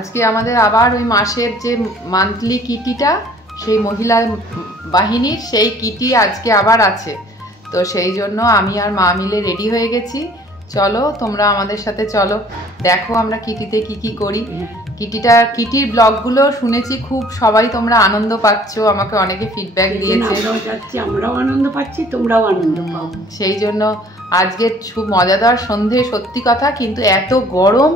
আজকে আমাদের আবার ওই মাসের যে মান্থলি কিটিটা, সেই মহিলা বাহিনীর সেই কিটি আজকে আবার আছে। তো সেই জন্য আমি আর মা মিলে রেডি হয়ে গেছি। চলো তোমরা আমাদের সাথে চলো, দেখো আমরা কিটিতে কি কি করি। কিটির ব্লগগুলো শুনেছি খুব সবাই তোমরা আনন্দ পাচ্ছ, আমাকে অনেকে ফিডব্যাক দিয়েছে। আমরাও আনন্দ পাচ্ছি, তোমরাও আনন্দ পাও। সেই জন্য আজকে খুব মজাদার সন্ধে, সত্যি কথা। কিন্তু এত গরম,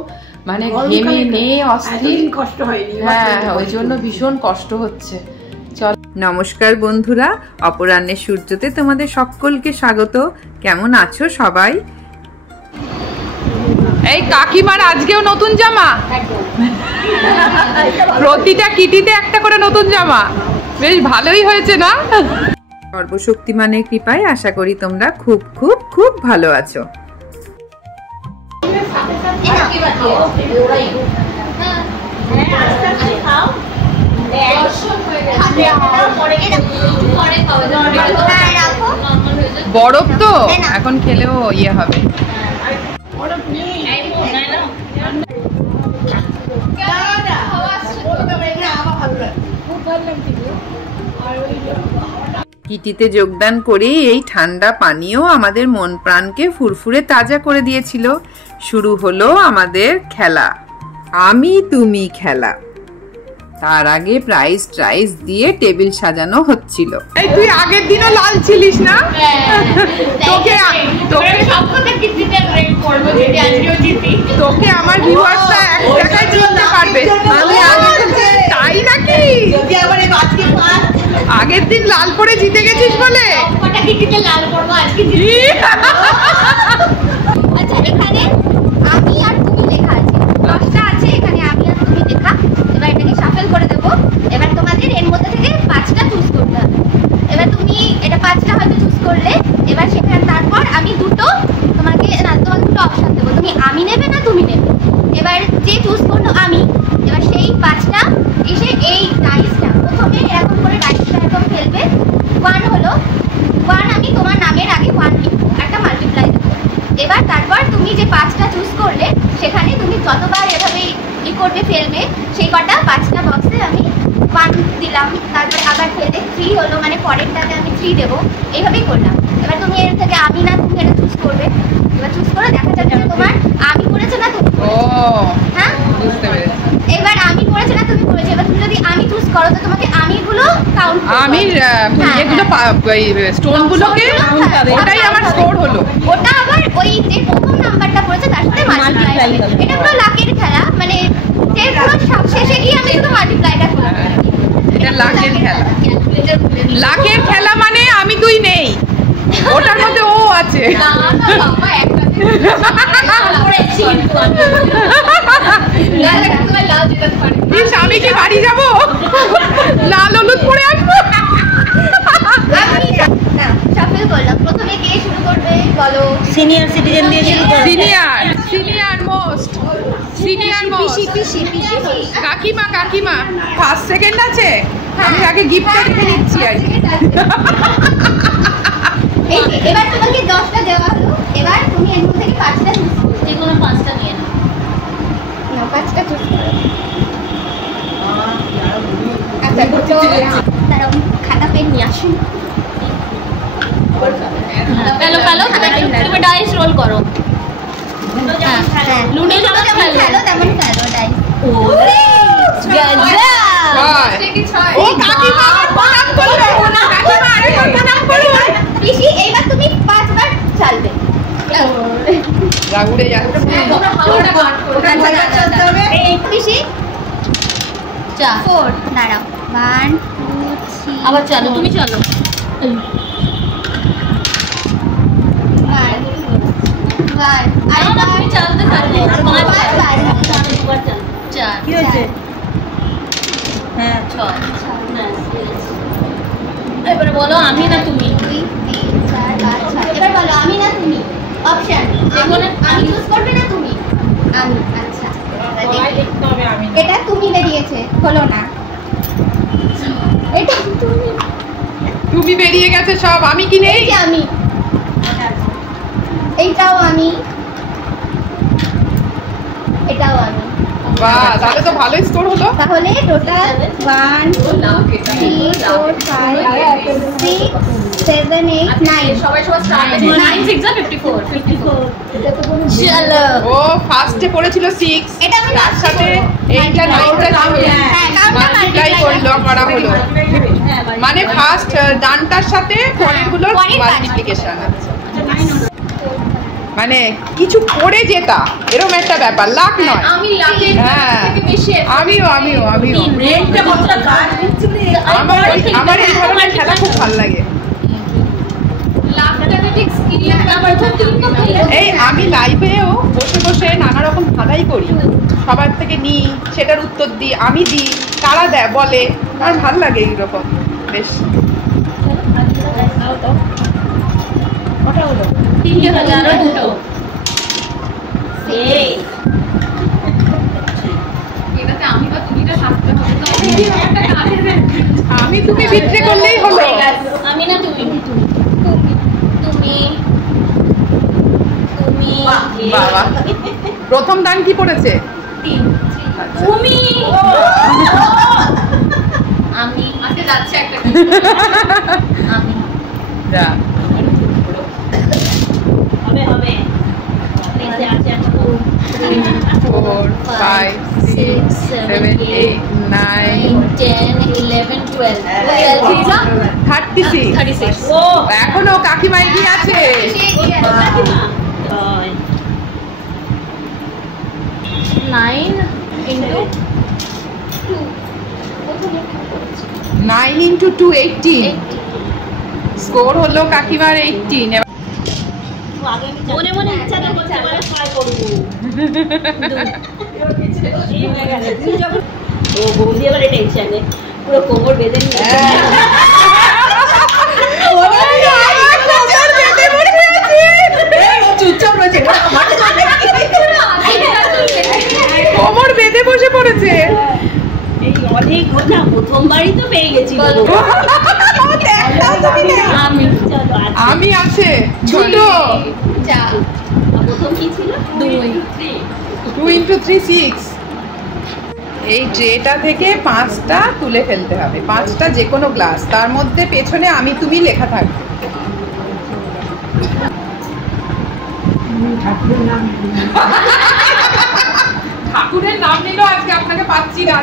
মানে ঘেমে নিয়ে অস্থির, কষ্ট হয়নি। হ্যাঁ, ওই জন্য ভীষণ কষ্ট হচ্ছে। চল, নমস্কার বন্ধুরা, অপরাহ্নের সূর্যতে তোমাদের সকলকে স্বাগত। কেমন আছো সবাই? এই কাকিমার আজকেও নতুন জামা, প্রতিটা কিটিতে একটা করে নতুন জামা, বেশ ভালোই হয়েছে না? সর্বশক্তিমানের কৃপায় আশা করি তোমরা খুব খুব খুব ভালো আছো। বরফ তো এখন খেলেও ইয়ে হবে। কিটিতে যোগদান করে এই ঠান্ডা পানীয় আমাদের মন প্রাণকে ফুরফুরে তাজা করে দিয়েছিল। শুরু হলো আমাদের খেলা, আমি তুমি খেলা। তার আগে প্রাইজ দিয়ে টেবিল সাজানো হচ্ছিল। এই তুই আগের দিনও লাল ছিলিস না? তোকে আমার ভিউয়ার্সরা এক জায়গায় চিনতে পারবে। তাই নাকি? আগের দিন লাল পরে জিতে গেছিস বলে লাল পরবো আজকে। আচ্ছা, এখানে আমি আর তুমি লেখা আছে, 10টা আছে এখানে আমি আর তুমি লেখা। এবার এটাকে শাফেল করে দেবো। এবার তোমাদের এর মধ্যে থেকে 5টা চুজ করতে হবে। এবার তুমি এটা 5টা হয়তো চুজ করলে, এবার সেখানে তারপর আমি তোমাকে দুটো অপশন দেবো, তুমি আমি নেবে না তুমি নেবে। এবার যে চুজ করলো আমি, এবার সেই 5টা এসে এই ডাইসটা প্রথমে এরকম করে ডাইসটা এরকম ফেলবে। 1 হলো 1, আমি তোমার নামের আগে 1 লিখবো, একটা মাল্টিপ্লাই দেবো। এবার তারপর তুমি যে 5টা চুজ করলে সেখানে তুমি যতবার এভাবে করবে ফেলবে, সেই কটা 5টা বক্সে আমি 1 দিলাম, তারপর আবার ফেলে 3 হলো, মানে পরেরটাতে আমি 3 দেবো। এইভাবেই করলাম। এবার তুমি এর থেকে আমি না তুমি এটা চুজ করবে। এবার চুজ করে দেখা যাচ্ছে তোমার আমি করেছে না তুমি। হ্যাঁ, বুঝতে পেরেছি। এবার আমি করেছে না তুমি করেছে। এবার তুমি যদি আমি চুজ করো তো তোমাকে আমিগুলো কাউন্ট, আমি এগুলো স্টোনগুলোকে, ওটাই আমার স্কোর হলো। ওটা আবার ওই যে প্রথম নাম্বারটা পড়েছে তার সাথে মাল্টিপ্লাই। এটা পুরো লাকের খেলা, মানে যে পুরো শেষে গিয়ে আমি শুধু মাল্টিপ্লাইটা করব। এটা লাকের খেলা। লাকের খেলা মানে আমি তুই নেই, ওটার মধ্যে ও আছে। না না বাবা, একটা আমি কি বাড়ি যাবো লাল হলুদ পরে আসবো? প্রথমে কে শুরু করবে বলো? সিনিয়র সিটিজেন দিয়ে শুরু করো। সিনিয়র মোস্ট কাকিমা ফার্স্ট সেকেন্ড আছে। আমি আগে গিফটটা দেখে নিচ্ছি আর কি। এবার তোমাকে 10টা দেওয়া হলো। এবার তুমি এর মধ্যে থেকে 5টা চুজ করো, যে কোনো 5টা নিয়ে নাও। না, 5টা চুজ করো। আচ্ছা, তো তারা খাতা পেন নিয়ে আসুন। কালো তুমি ডাইস রোল করো। লুডো যেমন খেলো তেমন খেলো ডাইস। ও কাকিমা প্রণাম করো। কাকিমা আরেকবার প্রণাম করো। পিসি এইবার তুমি 5 বার চালবে। রাগুড়ে যাচ্ছে। তোমরা হাওয়াটা কাট করো। ওটা চলতে হবে। পিসি 4 দাঁড়াও। 1 2 3 আবার চলো, তুমি চলো। 1 আরেকবার তুমি চলতে থাকো। 5 বার 4 কি হয়েছে? হ্যাঁ 6। এবারে বলো আমি না তুমি। 2 3 4 5 6। এবার বলো আমি না তুমি। অপশন আমি চুজ করবে না তুমি? আমি। আচ্ছা, এটা তুমি বেরিয়েছে, হলো না। এটা তুমি বেরিয়ে গেছে সব। আমি কি নেই? আমি। এইটাও আমি, এটাও আমি। বাবা, তাহলে তো ভালোই স্কোর হলো। তাহলে টোটাল 1 2 3 4 5 6 7 8 9 সবাই স্টার্ট 9 6 54 চলো ও ফার্স্টে পড়েছিল 6, এটা আমি তার সাথে 8 আর 9টা মাল্টিপ্লাই করা হলো, মানে ফার্স্ট ডানটার সাথে পরেরগুলোর মাল্টিপ্লিকেশন। মানে কিছু করে জেতা এরকম একটা ব্যাপার, লাখ নয়। আমি লাগে হ্যাঁ থেকে বেশি আমিও আমার এই ধরনের খেলা খুব ভালো লাগে। ম্যাথমেটিক্স স্কিলের ব্যাপারটা এই আমি লাইভেও বসে বসে নানা রকম ধাঁধাই করি, সবার থেকে নিই, সেটার উত্তর দিই, আমি দিই, তারা দেয় বলে, আমার ভালো লাগে এইরকম বেশ। এটাতে আমি বা তুমিটা থাকতে হবে তো একটা কাজে আমি তুমি বিট্রে করলেই হলো। আমি না তুমি বাবা, প্রথম দান কি পড়েছে? তুমি আমি আজকে যাচ্ছে একটা আমি যা হবে 4 5 6 7 8 9 10 11 12 36 36 ও এখনো কাকিমা এগিয়ে আছে। 9 into 9 into 2 18, স্কোর হলো কাকিমার 18। মনে মনে ইচ্ছাটা করতে পারে ট্রাই করব ও বৌদি এবারে টেনশনে পুরো কোমর বেঁধে নিয়ে কোমর বেঁধে বসে পড়েছে। অনেক না প্রথমবারই তো পেয়ে গেছি আমি আছে ছোট। প্রথম কি ছিল 2 into 3 6। এই ট্রেটা থেকে 5টা তুলে ফেলতে হবে, 5টা যে কোনো গ্লাস, তার মধ্যে পেছনে আমি তুমি লেখা থাকবে। ঠাকুরের নাম নিলেও আজকে আপনাকে পাচ্ছি না।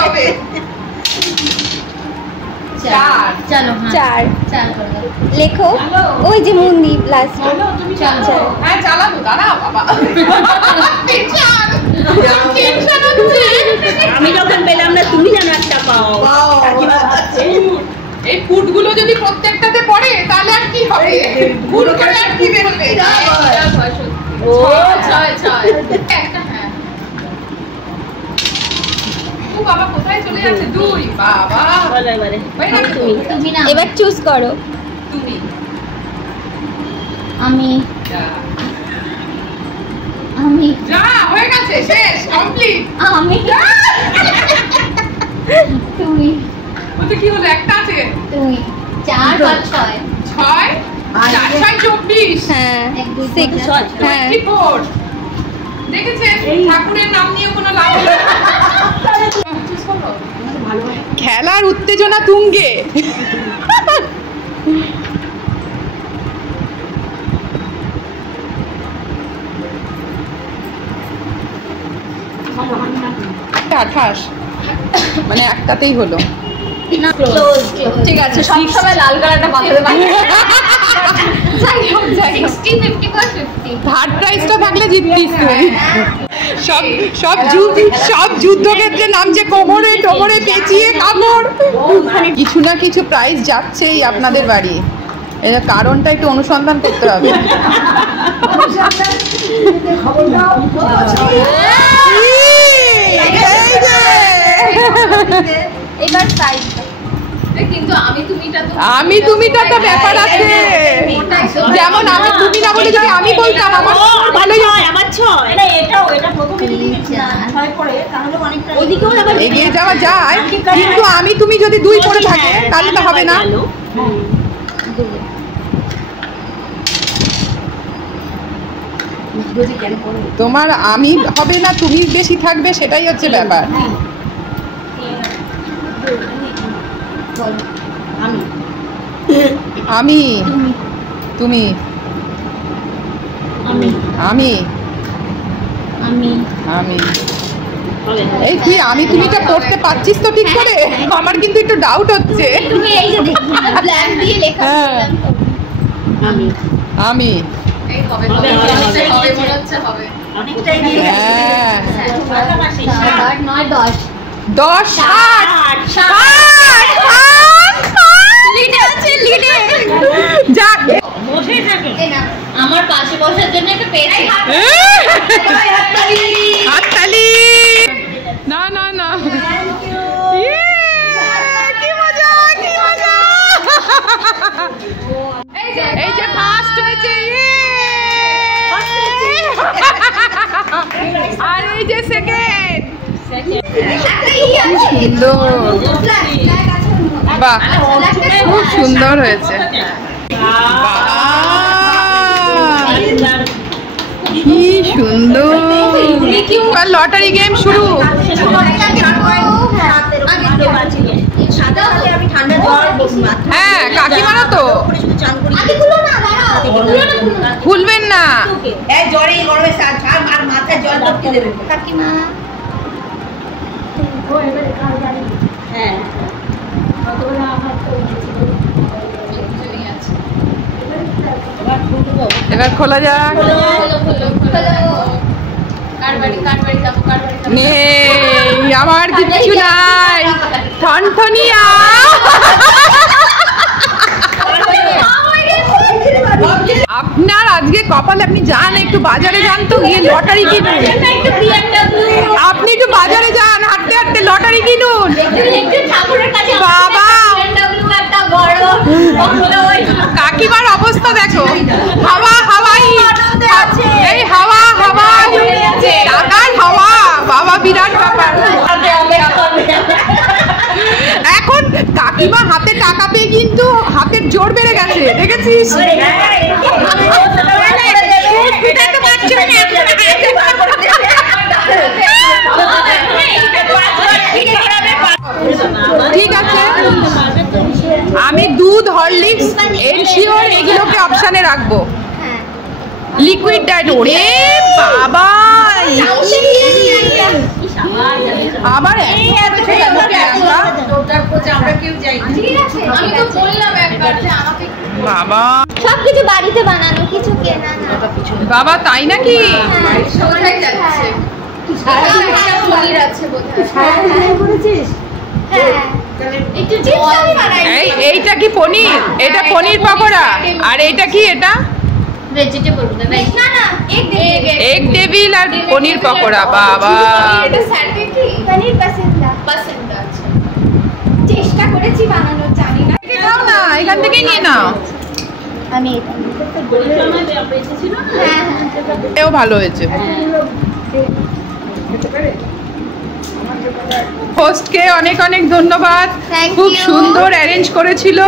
হবে 4 লেখো ওই যে মন্দির লাস্ট হ্যাঁ চালাবো, দাঁড়াও বাবা। আমি যখন পেলাম না তুমি যেন একটা পাও এই ফুটগুলো যদি প্রত্যেকটাতে পড়ে তাহলে আর কি হবে? ফুট করে আর কি বেরোবে? ও 6 একটা হ্যাঁ ও বাবা কোথায় চলে যাচ্ছে? 2 বাবা বলো এবারে তুমি না এবার চুজ করো। তুমি আমি যা হয়ে গেছে, শেষ, কমপ্লিট। তুমি ওতে কি হলো? একটা আছে, তুমি 4 5 6 6 4 6 24। হ্যাঁ 6 হ্যাঁ 24 দেখেছে? ঠাকুরের নাম নিয়ে কোনো লাভ নেই। খেলার উত্তেজনা তুঙ্গে। আঠাশ, মানে একটাতেই হলো। ঠিক আছে সব সময় লাল কালারটা মাথায় থার্ড প্রাইজটা থাকলে জিততিস তুই। সব যুদ্ধক্ষেত্রে নামছে কোমরে টোমরে পেঁচিয়ে কামড়। কিছু না কিছু প্রাইজ যাচ্ছেই আপনাদের বাড়ি, এর কারণটা একটু অনুসন্ধান করতে হবে। এবার প্রাইজ কিন্তু আমি তুমিটা তো ব্যাপার আছে, যেমন আমি তুমি না বলে যদি আমি বলতাম আমার ভালোই হয়। আমার 6 এটা ছয় পড়ে তাহলে অনেকটা ওইদিকেও আবার এগিয়ে যাওয়া যায়, কিন্তু আমি তুমি যদি 2 পড়ে থাকে তাহলে তো হবে না। তোমার আমি হবে না, তুমি বেশি থাকবে, সেটাই হচ্ছে ব্যাপার। আমি, তুমি, আমি, আমি। এই তুই আমি তুমিটা পড়তে পারছিস তো ঠিক করে? আমার কিন্তু একটু ডাউট হচ্ছে। তুমি এই যে ব্ল্যাঙ্ক দিয়ে লেখা আমি, আমি। এই হবে হবে মনে হচ্ছে হবে। অনেকটাই হ্যাঁ 8 9 10 10 8 লিডে আছে, লিডে যা বসে থাকে। এই না আমার পাশে বসার জন্য একটা পেয়েছি। হাততালি। না না না, কি মজা, কি মজা। এই যে ফার্স্ট হয়েছে, আর এই যে সেকেন্ড। সুন্দর, বাহ খুব সুন্দর হয়েছে। কি সুন্দর। লটারি গেম শুরু। হ্যাঁ কাকিমারও তো ভুলবেন না। কাকিমা এবার খোলা যাক। নেই, আমার কিচ্ছু নাই। ঠনঠনিয়া। আপনার আজকে কপালে, আপনি যান একটু বাজারে, যান তো, গিয়ে লটারি কিনুন। আপনি একটু বাজারে যান, হাঁটতে হাঁটতে লটারি কিনুন। বাবা কাকিমার অবস্থা দেখো, হাওয়া হাওয়াই, এই হাওয়া হাওয়া, টাকার হাওয়া। বাবা বিরাট ব্যাপার। এখন কাকিমা হাতে টাকা পেয়ে কিন্তু হাতের জোর বেড়ে গেছে, দেখেছিস? ঠিক আছে, আমি দুধ, হরলিক্স, এনশিওর এগুলোকে অপশানে রাখবো। Liquid diet. ওরে বাবা, আবার বাবা সবকিছু বাড়িতে বানানো, কিছু কেনা না। বাবা তাই নাকি? কোথায় যাচ্ছে? পনির আছে বোধহয়। একটু চিপস আমি বানাই। এইটা কি পনির? এটা পনির পকোড়া। আর এইটা কি? এটা ভেজিটেবল না না এগ ডেভিল আর পনির পকোড়া। বাবা এটা স্যান্ডউইচ কি পনির পাসেন্ডা আছে। চেষ্টা করেছি বানানোর, জানি না। নাও না, এখান থেকে নিয়ে নাও। আমি এটা হ্যাঁ এও ভালো হয়েছে। হোস্টকে অনেক অনেক ধন্যবাদ, খুব সুন্দর অ্যারেঞ্জ করেছিল।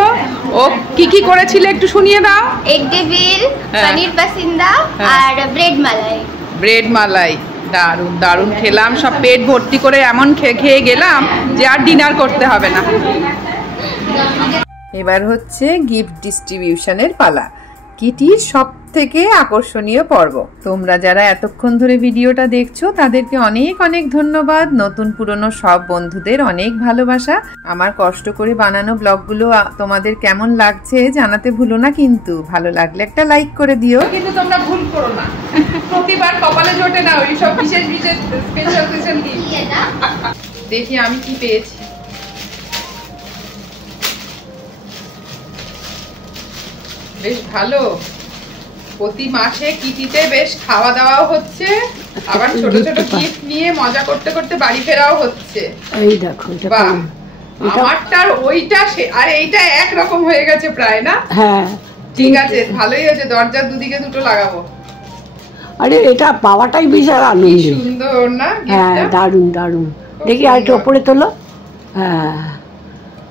ও কি কি করেছিল একটু শুনিয়ে দাও। এগ ডেভিল, পনির পাসিন্দা আর ব্রেড মালাই। ব্রেড মালাই দারুণ দারুণ খেলাম, সব পেট ভর্তি করে এমন খেয়ে গেলাম যে আর ডিনার করতে হবে না। এবার হচ্ছে গিফট ডিস্ট্রিবিউশনের পালা, কিটির সব থেকে আকর্ষণীয় পর্ব। তোমরা যারা এতক্ষণ ধরে ভিডিওটা দেখছো তাদেরকে অনেক অনেক ধন্যবাদ। নতুন পুরনো সব বন্ধুদের অনেক ভালোবাসা। আমার কষ্ট করে বানানো ব্লগগুলো তোমাদের কেমন লাগছে জানাতে ভুলো না, কিন্তু ভালো লাগলে একটা লাইক করে দিও। কিন্তু তোমরা ভুল করো না, প্রতিবার কপালে জোটে না ওই সব বিশেষ বিশেষ স্পেশাল স্পেশাল গিফট। দেখি আমি কি পেয়েছি। বেশ ভালো, প্রতি মাসে কিটিতে বেশ খাওয়া দাওয়াও হচ্ছে, আবার ছোট ছোট গিফট নিয়ে মজা করতে করতে বাড়ি ফেরাও হচ্ছে। এই দেখো বাহ, আমারটার ওইটা আর এইটা এক রকম হয়ে গেছে প্রায়, না? হ্যাঁ ঠিক আছে, ভালোই হয়েছে। দরজার দুদিকে দুটো লাগাবো। আরে এটা পাওয়াটাই বিশাল কি আনন্দ। সুন্দর না হ্যাঁ gift-টা? দারুণ দারুণ। দেখি আর একটু ওপরে তোলো। হ্যাঁ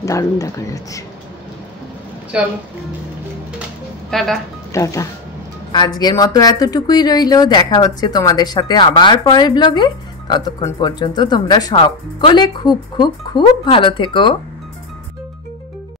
দারুণ দেখা যাচ্ছে। চলো টাটা। টাটা। আজকের মতো এতটুকুই রইলো, দেখা হচ্ছে তোমাদের সাথে আবার পরের ব্লগে। ততক্ষণ পর্যন্ত তোমরা সকলে খুব খুব খুব ভালো থেকো।